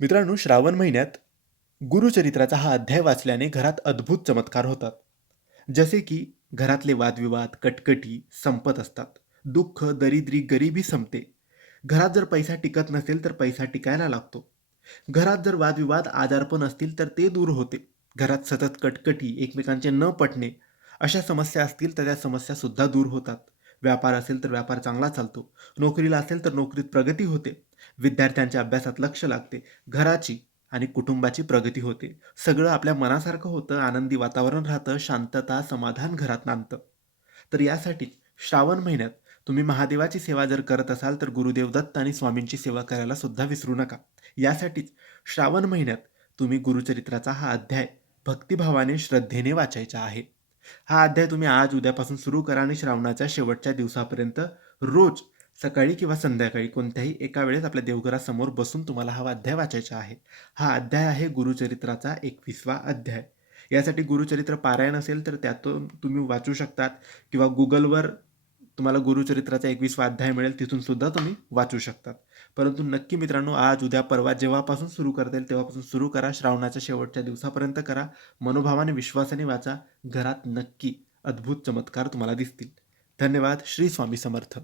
मित्रांनो, श्रावण महिन्यात गुरुचरित्राचा हा अध्याय वाचल्याने घरात अद्भुत चमत्कार होतात. जसे की घरातले वादविवाद, कटकटी संपत असतात. दुःख, दरिद्री, गरिबी संपते. घरात जर पैसा टिकत नसेल तर पैसा टिकायला लागतो. घरात जर वादविवाद, आजारपण असतील तर ते दूर होते. घरात सतत कटकटी, एकमेकांचे न पटणे अशा समस्या असतील तर त्या समस्या सुद्धा दूर होतात. व्यापार असेल तर व्यापार चांगला चालतो. नोकरीला असेल तर नोकरीत प्रगती होते. विद्यार्थ्यांच्या अभ्यासात लक्ष लागते. घराची आणि कुटुंबाची प्रगती होते. सगळं आपल्या मनासारखं होतं, आनंदी वातावरण राहतं, शांतता, समाधान घरात नांदतं. तर यासाठी श्रावण महिन्यात तुम्ही महादेवाची सेवा जर करत असाल तर गुरुदेव दत्त आणि स्वामींची सेवा करायला सुद्धा विसरू नका. यासाठीच श्रावण महिन्यात तुम्ही गुरुचरित्राचा हा अध्याय भक्तिभावाने, श्रद्धेने वाचायचा आहे. हा अध्याय तुम्ही आज उद्यापासून सुरू करा आणि श्रावणाच्या शेवटच्या दिवसापर्यंत रोज सकाळी किंवा संध्याकाळी कोणत्याही एका वेळेस आपल्या देवघरासमोर बसून तुम्हाला हा अध्याय वाचायचा आहे. हा अध्याय आहे गुरुचरित्राचा 21वा अध्याय. यासाठी गुरुचरित्र पारायण असेल तर त्यातून तुम्ही वाचू शकतात किंवा Googleवर तुम्हाला गुरुचरित्राचा 21वा अध्याय मिळेल, तिथून सुद्धा तुम्ही वाचू शकतात. परंतु नक्की मित्रांनो, आज, उद्या, परवा जेव्हापासून सुरू करता येईल तेव्हापासून सुरू करा. श्रावणाच्या शेवटच्या दिवसापर्यंत करा. मनोभावाने, विश्वासाने वाचा. घरात नक्की अद्भुत चमत्कार तुम्हाला दिसतील. धन्यवाद. श्री स्वामी समर्थ.